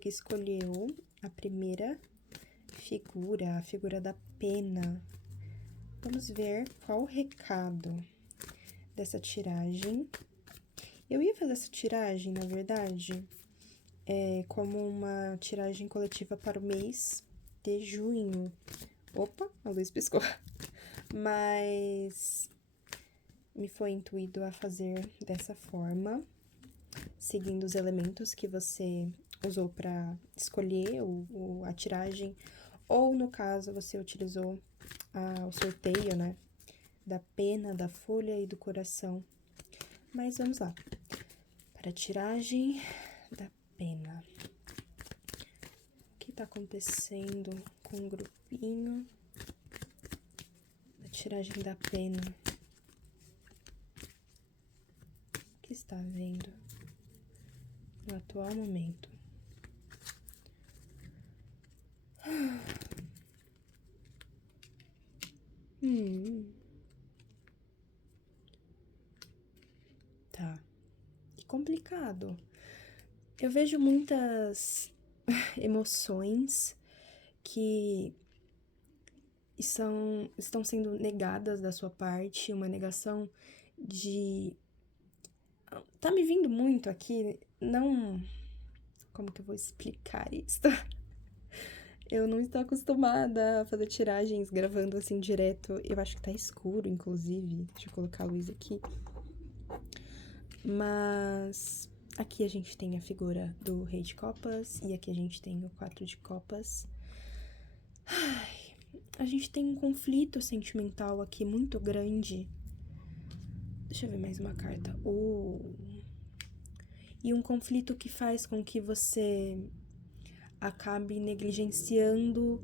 que escolheu a primeira figura, a figura da pena. Vamos ver qual o recado dessa tiragem. Eu ia fazer essa tiragem, na verdade, como uma tiragem coletiva para o mês de junho. Opa, a luz piscou. Mas me foi intuído a fazer dessa forma, seguindo os elementos que você usou para escolher a tiragem, ou no caso você utilizou o sorteio, né, da pena, da folha e do coração. Mas vamos lá, para a tiragem da pena. O que tá acontecendo com o grupinho da tiragem da pena? O que está vendo no atual momento? Tá. Que complicado. Eu vejo muitas emoções que estão sendo negadas da sua parte, uma negação de... Tá me vindo muito aqui, não... Como que eu vou explicar isso? Eu não estou acostumada a fazer tiragens gravando assim direto. Eu acho que tá escuro, inclusive. Deixa eu colocar a luz aqui. Mas aqui a gente tem a figura do Rei de Copas e aqui a gente tem o 4 de Copas. Ai, a gente tem um conflito sentimental aqui muito grande. Deixa eu ver mais uma carta. E um conflito que faz com que você acabe negligenciando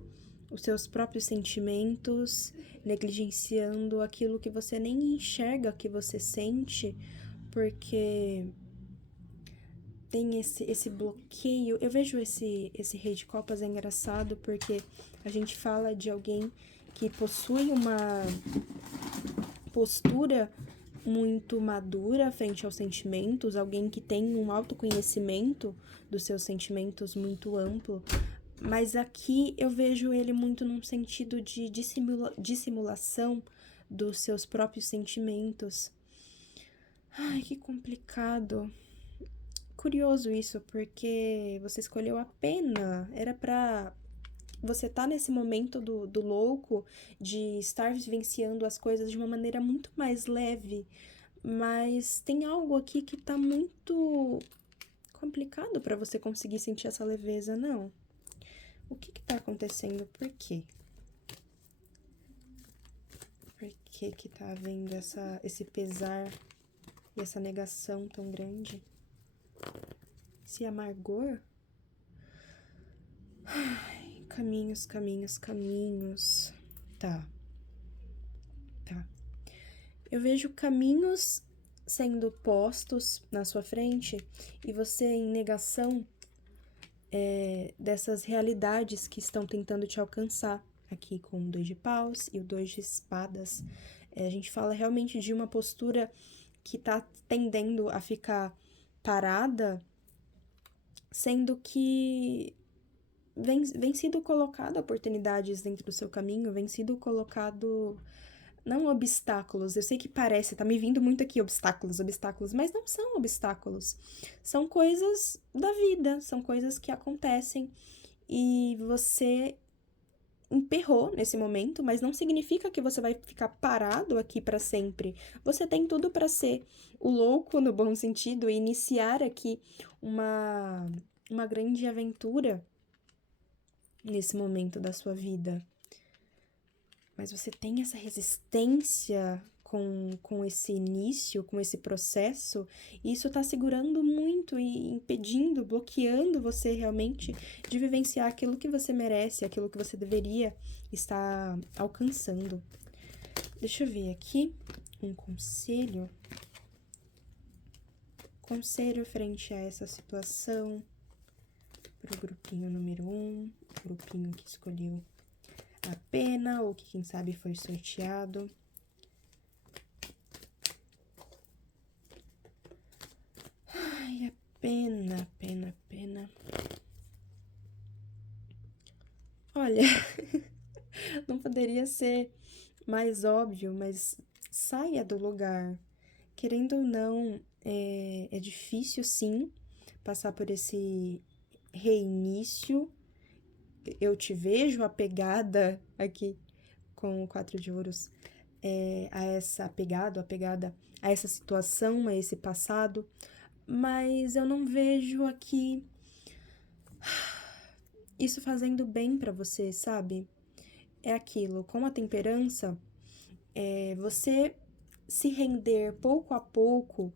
os seus próprios sentimentos, negligenciando aquilo que você nem enxerga que você sente, porque tem esse bloqueio. Eu vejo esse Rei de Copas, é engraçado, porque a gente fala de alguém que possui uma postura muito madura frente aos sentimentos, alguém que tem um autoconhecimento dos seus sentimentos muito amplo, mas aqui eu vejo ele muito num sentido de dissimulação dos seus próprios sentimentos. Ai, que complicado. Curioso isso, porque você escolheu a pena. Era pra você tá nesse momento do louco, de estar vivenciando as coisas de uma maneira muito mais leve, mas tem algo aqui que tá muito complicado pra você conseguir sentir essa leveza, não? O que tá acontecendo? Por quê? Por que tá havendo esse pesar e essa negação tão grande? Esse amargor? Ai, caminhos, caminhos, caminhos. Tá. Eu vejo caminhos sendo postos na sua frente e você em negação dessas realidades que estão tentando te alcançar. Aqui com o 2 de paus e o 2 de espadas. A gente fala realmente de uma postura que tá tendendo a ficar parada, sendo que vem sido colocado oportunidades dentro do seu caminho, vem sido colocado, não obstáculos, eu sei que parece, tá me vindo muito aqui obstáculos, mas não são obstáculos, são coisas da vida, são coisas que acontecem e você emperrou nesse momento, mas não significa que você vai ficar parado aqui para sempre. Você tem tudo para ser o louco no bom sentido e iniciar aqui uma grande aventura nesse momento da sua vida. Mas você tem essa resistência com esse início, com esse processo, e isso tá segurando muito e impedindo, bloqueando você realmente de vivenciar aquilo que você merece, aquilo que você deveria estar alcançando. Deixa eu ver aqui um conselho. Conselho frente a essa situação pro grupinho número 1, grupinho que escolheu a pena, ou que quem sabe foi sorteado. Ai, a pena. Olha, não poderia ser mais óbvio, mas saia do lugar. Querendo ou não, é difícil sim passar por esse reinício. Eu te vejo apegada aqui com o 4 de ouros, a essa apegada a essa situação, a esse passado, mas eu não vejo aqui isso fazendo bem pra você, sabe? É aquilo, com a temperança, você se render pouco a pouco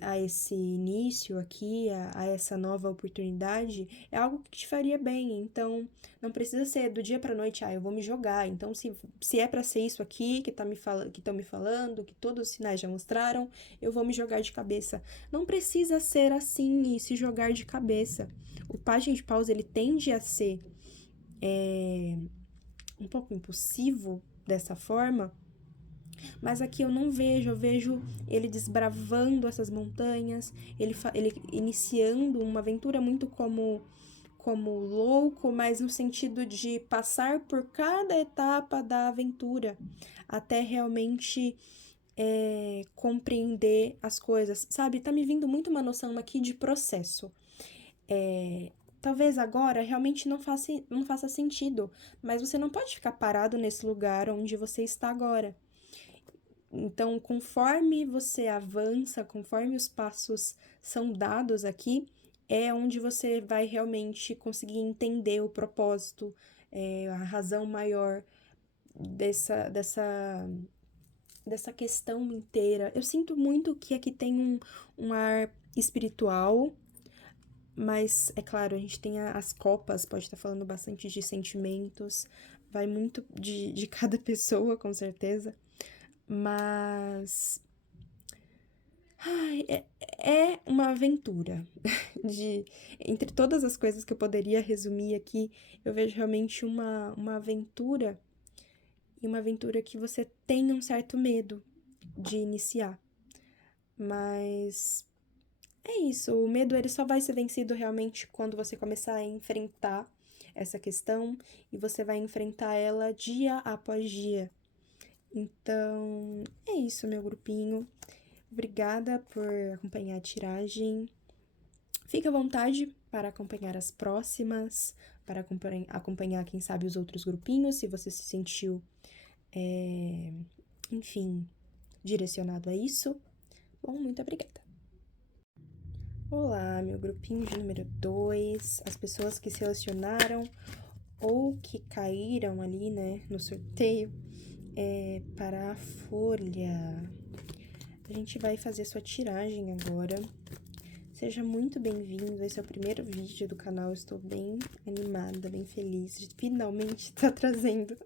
a esse início aqui, a essa nova oportunidade, é algo que te faria bem. Então, não precisa ser do dia pra noite, eu vou me jogar. Então, se é pra ser isso aqui que estão me falando, que todos os sinais já mostraram, eu vou me jogar de cabeça. Não precisa ser assim e se jogar de cabeça. O Pajem de Paus, ele tende a ser um pouco impulsivo dessa forma, mas aqui eu não vejo, eu vejo ele desbravando essas montanhas, ele iniciando uma aventura muito como louco, mas no sentido de passar por cada etapa da aventura, até realmente compreender as coisas, sabe? Tá me vindo muito uma noção aqui de processo. Talvez agora realmente não faça sentido, mas você não pode ficar parado nesse lugar onde você está agora. Então, conforme você avança, conforme os passos são dados aqui, é onde você vai realmente conseguir entender o propósito, a razão maior dessa questão inteira. Eu sinto muito que aqui tem um ar espiritual, mas é claro, a gente tem as copas, pode estar falando bastante de sentimentos, vai muito de cada pessoa, com certeza. Mas ai, é uma aventura. Entre todas as coisas que eu poderia resumir aqui, eu vejo realmente uma aventura, e uma aventura que você tem um certo medo de iniciar. Mas é isso, o medo ele só vai ser vencido realmente quando você começar a enfrentar essa questão, e você vai enfrentar ela dia após dia. Então, é isso, meu grupinho. Obrigada por acompanhar a tiragem. Fique à vontade para acompanhar as próximas, para acompanhar, quem sabe, os outros grupinhos, se você se sentiu, enfim, direcionado a isso. Bom, muito obrigada. Olá, meu grupinho de número 2, as pessoas que selecionaram ou que caíram ali, né, no sorteio, para a folha. A gente vai fazer sua tiragem agora. Seja muito bem-vindo, esse é o primeiro vídeo do canal, eu estou bem animada, bem feliz de finalmente estar trazendo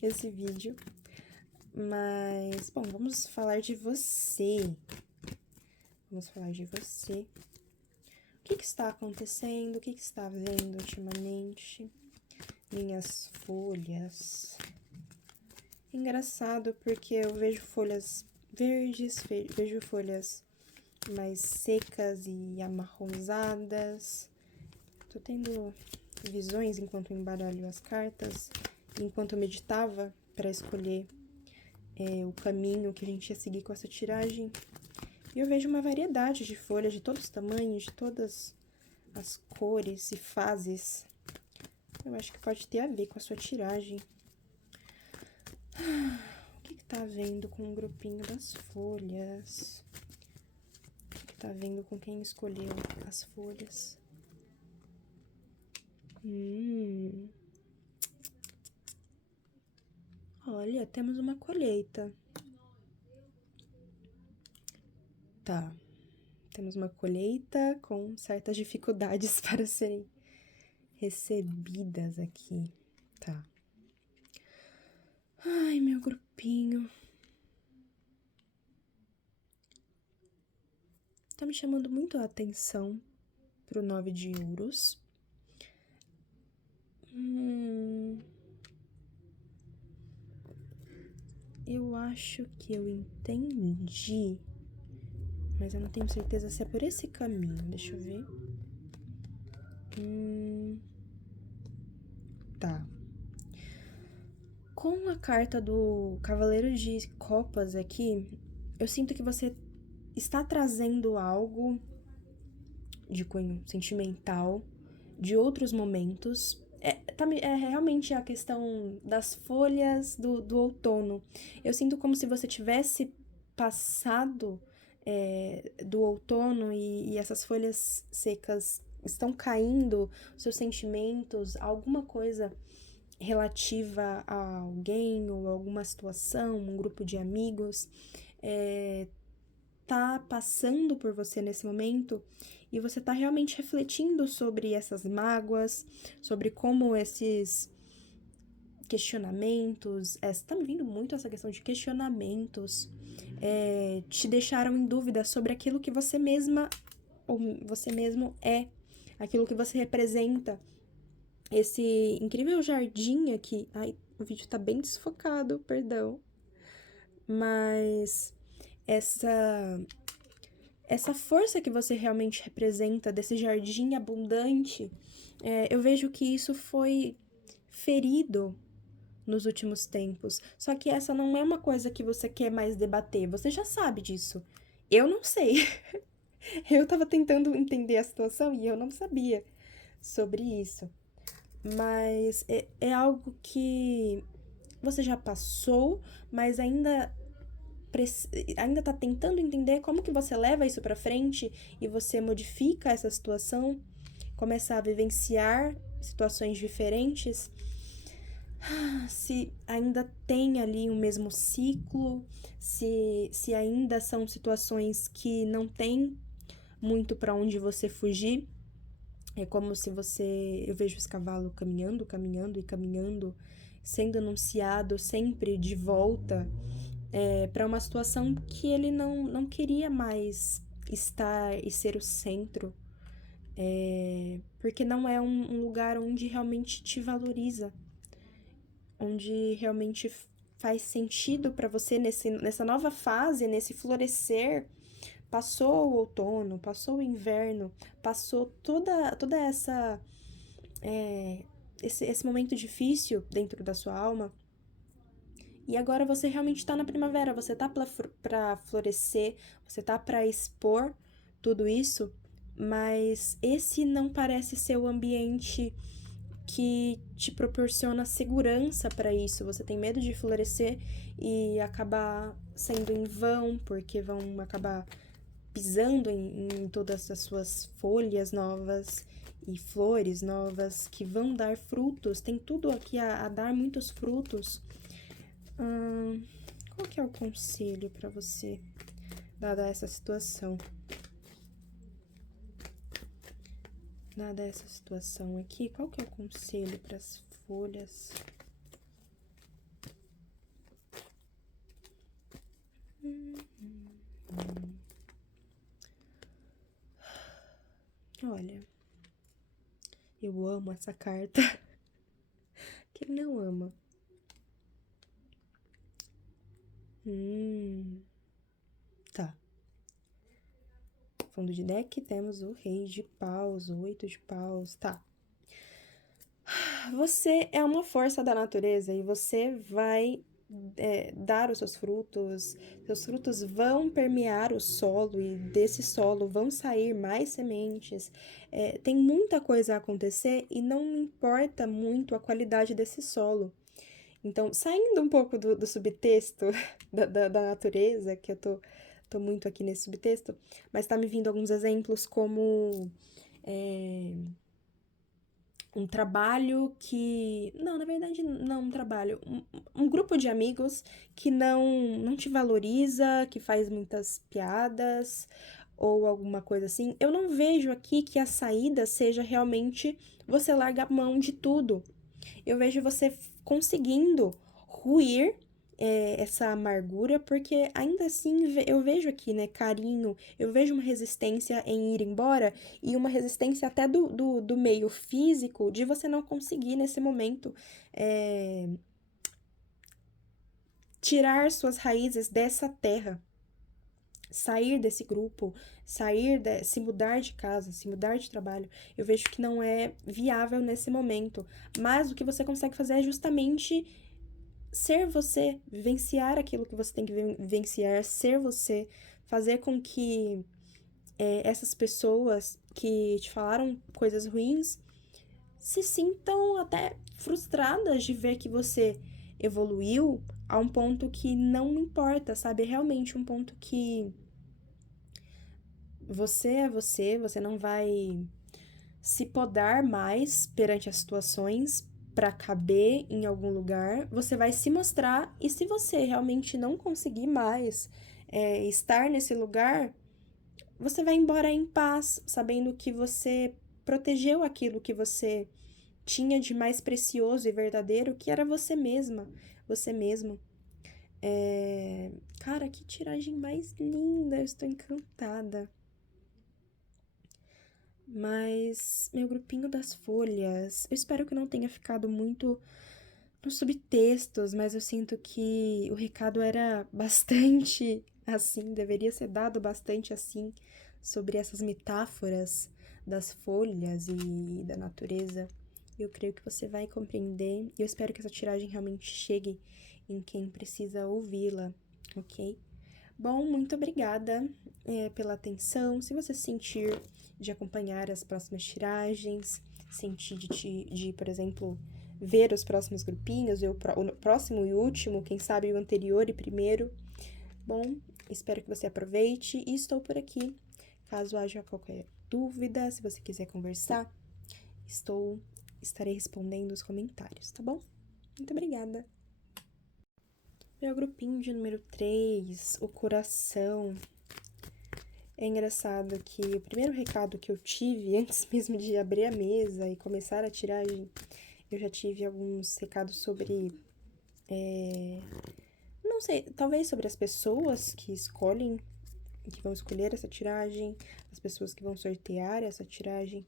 esse vídeo. Mas, bom, vamos falar de você. Vamos falar de você. O que está acontecendo? O que está vendo ultimamente? Minhas folhas. Engraçado, porque eu vejo folhas verdes, vejo folhas mais secas e amarronzadas. Tô tendo visões enquanto eu embaralho as cartas, enquanto eu meditava para escolher o caminho que a gente ia seguir com essa tiragem. E eu vejo uma variedade de folhas de todos os tamanhos, de todas as cores e fases. Eu acho que pode ter a ver com a sua tiragem. O que tá vendo com o grupinho das folhas? O que tá vendo com quem escolheu as folhas? Olha, temos uma colheita. Tá. Temos uma colheita com certas dificuldades para serem recebidas aqui. Tá. Ai, meu grupinho. Tá me chamando muito a atenção pro 9 de ouros. Eu acho que eu entendi, mas eu não tenho certeza se é por esse caminho. Deixa eu ver. Tá. Com a carta do Cavaleiro de Copas aqui, eu sinto que você está trazendo algo de cunho sentimental, de outros momentos. É realmente a questão das folhas do outono. Eu sinto como se você tivesse passado do outono e essas folhas secas estão caindo, seus sentimentos, alguma coisa relativa a alguém ou alguma situação, um grupo de amigos, tá passando por você nesse momento e você tá realmente refletindo sobre essas mágoas, sobre como esses questionamentos, tá me vindo muito essa questão de questionamentos, te deixaram em dúvida sobre aquilo que você mesma ou você mesmo é, aquilo que você representa. Esse incrível jardim aqui. Ai, o vídeo tá bem desfocado, perdão. Mas essa força que você realmente representa, desse jardim abundante, eu vejo que isso foi ferido nos últimos tempos. Só que essa não é uma coisa que você quer mais debater, você já sabe disso. Eu não sei. Eu tava tentando entender a situação e eu não sabia sobre isso. Mas é algo que você já passou, mas ainda tá tentando entender como que você leva isso pra frente e você modifica essa situação, começa a vivenciar situações diferentes. Se ainda tem ali o mesmo ciclo, se ainda são situações que não tem muito para onde você fugir. É como se eu vejo esse cavalo caminhando, caminhando e caminhando, sendo anunciado sempre de volta para uma situação que ele não queria mais estar e ser o centro, porque não é um lugar onde realmente te valoriza, onde realmente faz sentido para você nessa nova fase, nesse florescer. Passou o outono, passou o inverno, passou toda essa esse momento difícil dentro da sua alma. E agora você realmente tá na primavera, você tá pra florescer, você tá pra expor tudo isso, mas esse não parece ser o ambiente que te proporciona segurança para isso. Você tem medo de florescer e acabar sendo em vão, porque vão acabar pisando em todas as suas folhas novas e flores novas que vão dar frutos. Tem tudo aqui a dar muitos frutos. Qual que é o conselho para você, dada essa situação? Dada essa situação aqui, qual que é o conselho para as folhas? Olha, eu amo essa carta. Quem não ama? Tá. Fundo de deck, temos o Rei de Paus, o 8 de Paus, tá. Você é uma força da natureza e você vai dar os seus frutos vão permear o solo e desse solo vão sair mais sementes. Tem muita coisa a acontecer e não importa muito a qualidade desse solo. Então, saindo um pouco do subtexto da natureza, que eu tô muito aqui nesse subtexto, mas tá me vindo alguns exemplos como um trabalho que... Não, na verdade, não um trabalho. Um grupo de amigos que não te valoriza, que faz muitas piadas ou alguma coisa assim. Eu não vejo aqui que a saída seja realmente você largar a mão de tudo. Eu vejo você conseguindo ruir essa amargura, porque ainda assim eu vejo aqui, né, carinho, eu vejo uma resistência em ir embora e uma resistência até do meio físico de você não conseguir nesse momento tirar suas raízes dessa terra. Sair desse grupo, se mudar de casa, se mudar de trabalho, eu vejo que não é viável nesse momento. Mas o que você consegue fazer é justamente ser você, vivenciar aquilo que você tem que vivenciar, ser você, fazer com que essas pessoas que te falaram coisas ruins se sintam até frustradas de ver que você evoluiu a um ponto que não importa, sabe? É realmente um ponto que você é você, você não vai se podar mais perante as situações para caber em algum lugar, você vai se mostrar e se você realmente não conseguir mais estar nesse lugar, você vai embora em paz, sabendo que você protegeu aquilo que você tinha de mais precioso e verdadeiro, que era você mesma, você mesmo. Cara, que tiragem mais linda, eu estou encantada. Mas meu grupinho das folhas, eu espero que não tenha ficado muito nos subtextos, mas eu sinto que o recado era bastante assim, deveria ser dado bastante assim, sobre essas metáforas das folhas e da natureza. Eu creio que você vai compreender e eu espero que essa tiragem realmente chegue em quem precisa ouvi-la, ok? Bom, muito obrigada pela atenção. Se você sentir de acompanhar as próximas tiragens, sentir de, por exemplo, ver os próximos grupinhos, ver o próximo e último, quem sabe o anterior e primeiro. Bom, espero que você aproveite e estou por aqui. Caso haja qualquer dúvida, se você quiser conversar, estarei respondendo os comentários, tá bom? Muito obrigada. Meu grupinho de número 3, o coração. É engraçado que o primeiro recado que eu tive, antes mesmo de abrir a mesa e começar a tiragem, eu já tive alguns recados sobre. Não sei, talvez sobre as pessoas que vão escolher essa tiragem, as pessoas que vão sortear essa tiragem,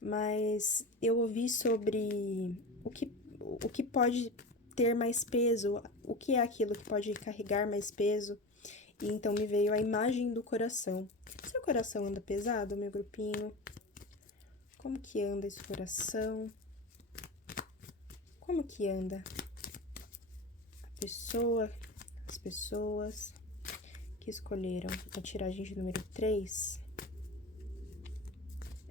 mas eu ouvi sobre o que pode ter mais peso, o que é aquilo que pode carregar mais peso. E então me veio a imagem do coração. Seu coração anda pesado, meu grupinho? Como que anda esse coração? Como que anda as pessoas que escolheram a tiragem de número 3?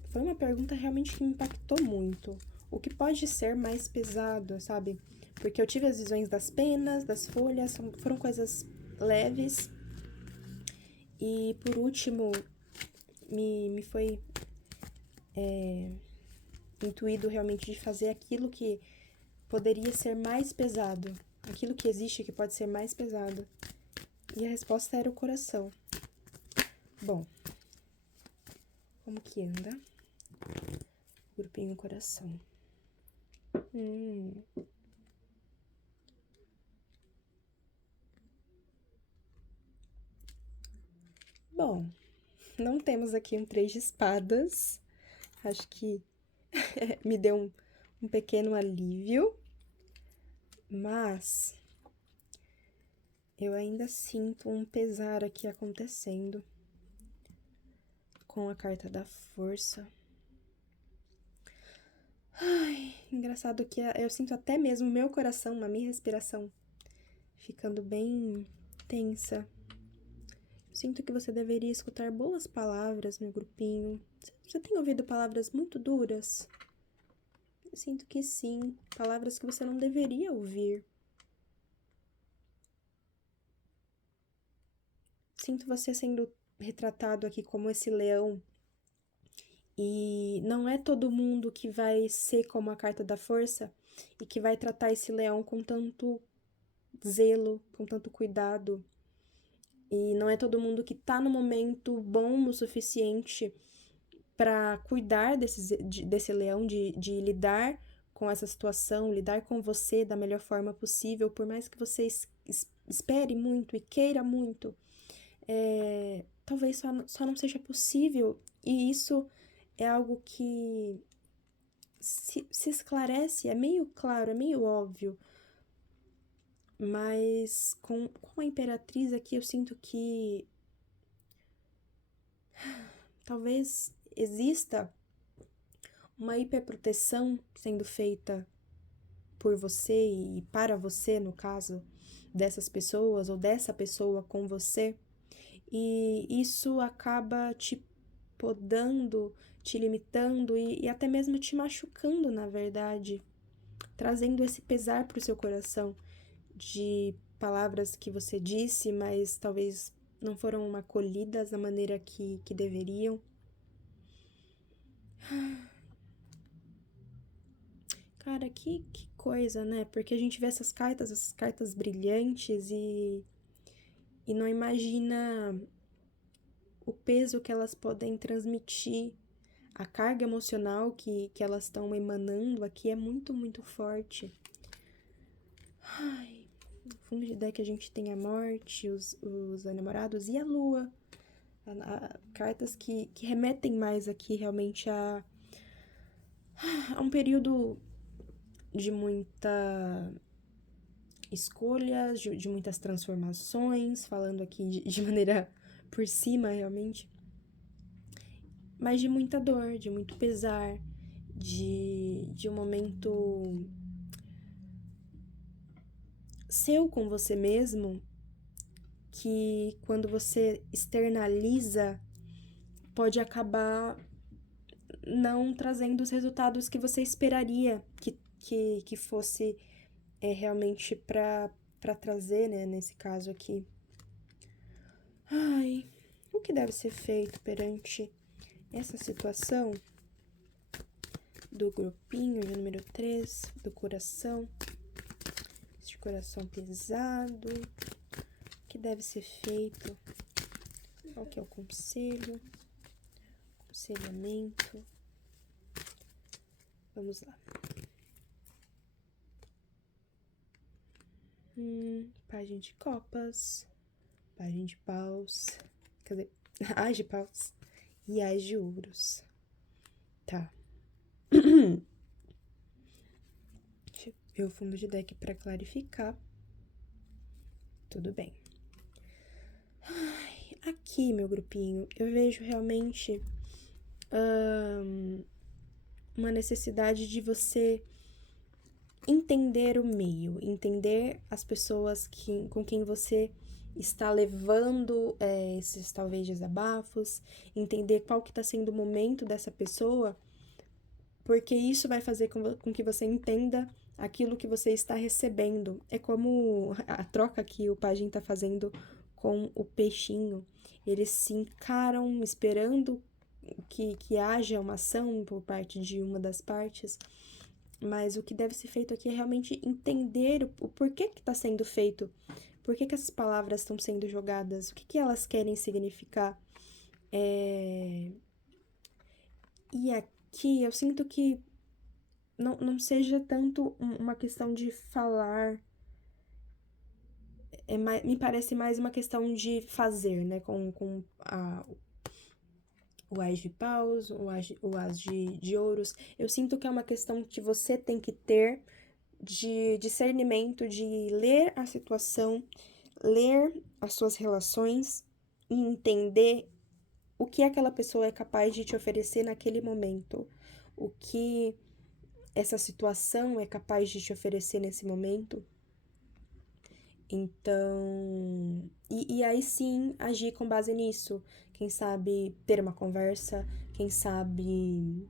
Foi uma pergunta realmente que me impactou muito. O que pode ser mais pesado, sabe? Porque eu tive as visões das penas, das folhas, foram coisas leves. E por último, me foi intuído realmente de fazer aquilo que poderia ser mais pesado, aquilo que existe que pode ser mais pesado. E a resposta era o coração. Bom, como que anda? Grupinho coração. Bom, não temos aqui um 3 de espadas. Acho que me deu um pequeno alívio. Mas eu ainda sinto um pesar aqui acontecendo com a carta da força. Ai, engraçado que eu sinto até mesmo meu coração, a minha respiração, ficando bem tensa. Sinto que você deveria escutar boas palavras, meu grupinho. Você tem ouvido palavras muito duras? Eu sinto que sim, palavras que você não deveria ouvir. Sinto você sendo retratado aqui como esse leão. E não é todo mundo que vai ser como a carta da força e que vai tratar esse leão com tanto zelo, com tanto cuidado. E não é todo mundo que tá no momento bom o suficiente para cuidar desse leão, de lidar com essa situação, lidar com você da melhor forma possível, por mais que você espere muito e queira muito, talvez só não seja possível. E isso é algo que se esclarece, é meio claro, é meio óbvio. Mas com a Imperatriz aqui eu sinto que talvez exista uma hiperproteção sendo feita por você e para você, no caso dessas pessoas, ou dessa pessoa com você, e isso acaba te podando, te limitando e até mesmo te machucando, na verdade, trazendo esse pesar para o seu coração de palavras que você disse, mas talvez não foram acolhidas da maneira que deveriam. Cara, que coisa, né? Porque a gente vê essas cartas brilhantes e não imagina o peso que elas podem transmitir. A carga emocional que elas estão emanando aqui é muito, muito forte. Ai, no fundo de deck a gente tem a morte, os enamorados e a lua. Cartas que remetem mais aqui realmente a um período de muita escolhas, de muitas transformações, falando aqui de maneira por cima realmente, mas de muita dor, de muito pesar, de um momento seu com você mesmo, que quando você externaliza, pode acabar não trazendo os resultados que você esperaria que fosse realmente para trazer, né, nesse caso aqui. Ai, o que deve ser feito perante essa situação do grupinho de número 3, do coração, esse coração pesado, o que deve ser feito? Qual que é o conselho? Aconselhamento. Vamos lá. Página de copas, página de paus, quer dizer, as de paus e as de ouros. Tá. Deixa eu ver o fundo de deck para clarificar. Tudo bem. Aqui, meu grupinho, eu vejo realmente uma necessidade de você entender o meio, entender as pessoas com quem você está levando esses talvez desabafos, entender qual que está sendo o momento dessa pessoa, porque isso vai fazer com que você entenda aquilo que você está recebendo. É como a troca que o pajem está fazendo com o peixinho. Eles se encaram esperando que haja uma ação por parte de uma das partes, mas o que deve ser feito aqui é realmente entender o porquê que está sendo feito, por que essas palavras estão sendo jogadas, o que elas querem significar. E aqui eu sinto que não seja tanto uma questão de falar, me parece mais uma questão de fazer, né, com o As de Paus, o As de Ouros. Eu sinto que é uma questão que você tem que ter de discernimento, de ler a situação, ler as suas relações e entender o que aquela pessoa é capaz de te oferecer naquele momento, o que essa situação é capaz de te oferecer nesse momento. Então, e aí sim agir com base nisso. Quem sabe ter uma conversa, quem sabe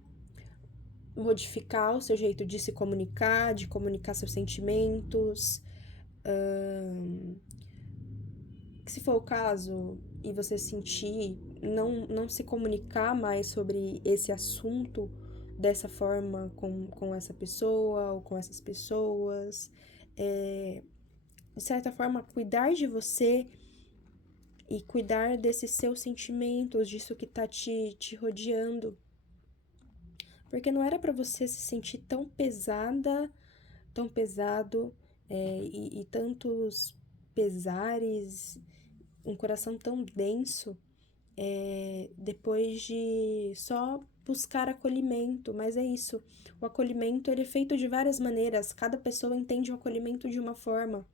modificar o seu jeito de se comunicar, de comunicar seus sentimentos. Se for o caso e você sentir não se comunicar mais sobre esse assunto dessa forma com essa pessoa ou com essas pessoas, de certa forma, cuidar de você e cuidar desses seus sentimentos, disso que tá te rodeando. Porque não era para você se sentir tão pesada, tão pesado, e tantos pesares, um coração tão denso, depois de só buscar acolhimento. Mas é isso, o acolhimento ele é feito de várias maneiras, cada pessoa entende o acolhimento de uma forma.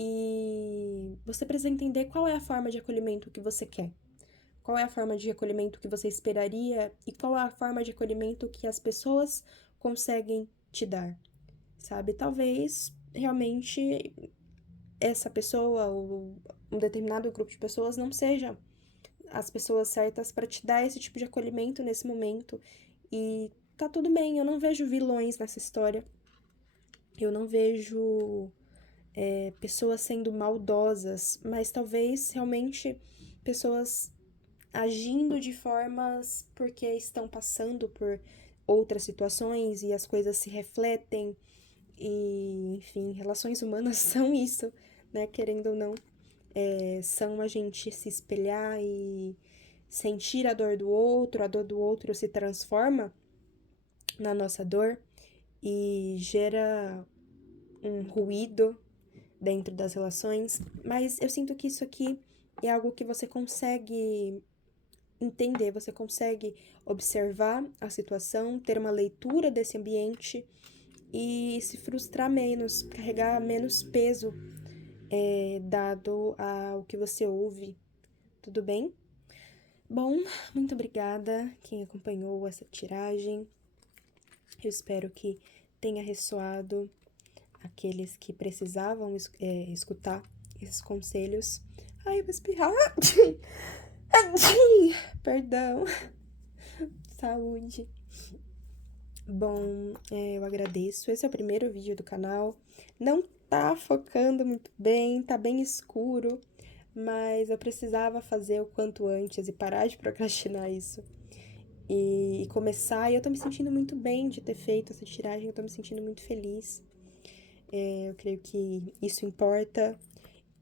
E você precisa entender qual é a forma de acolhimento que você quer. Qual é a forma de acolhimento que você esperaria e qual é a forma de acolhimento que as pessoas conseguem te dar. sabe? Talvez realmente essa pessoa ou um determinado grupo de pessoas não seja as pessoas certas para te dar esse tipo de acolhimento nesse momento. E tá tudo bem, eu não vejo vilões nessa história. Eu não vejo pessoas sendo maldosas, mas talvez realmente pessoas agindo de formas porque estão passando por outras situações e as coisas se refletem. E, enfim, relações humanas são isso, né? Querendo ou não, são a gente se espelhar e sentir a dor do outro se transforma na nossa dor e gera um ruído dentro das relações, mas eu sinto que isso aqui é algo que você consegue entender, você consegue observar a situação, ter uma leitura desse ambiente e se frustrar menos, carregar menos peso dado ao que você ouve. Tudo bem? Bom, muito obrigada quem acompanhou essa tiragem. Eu espero que tenha ressoado aqueles que precisavam escutar esses conselhos. Ai, eu vou espirrar. Perdão. Saúde. Bom, eu agradeço. Esse é o primeiro vídeo do canal. Não tá focando muito bem, tá bem escuro, mas eu precisava fazer o quanto antes e parar de procrastinar isso. E começar, e eu tô me sentindo muito bem de ter feito essa tiragem, eu tô me sentindo muito feliz. Eu creio que isso importa.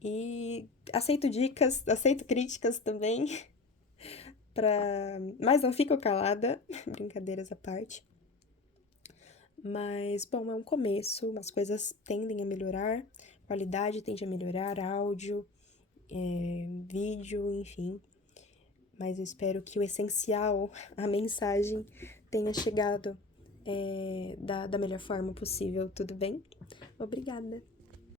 E aceito dicas, aceito críticas também. Mas não fico calada, brincadeiras à parte. Mas, bom, é um começo, as coisas tendem a melhorar, qualidade tende a melhorar, áudio, vídeo, enfim. Mas eu espero que o essencial, a mensagem, tenha chegado da melhor forma possível, tudo bem? Obrigada!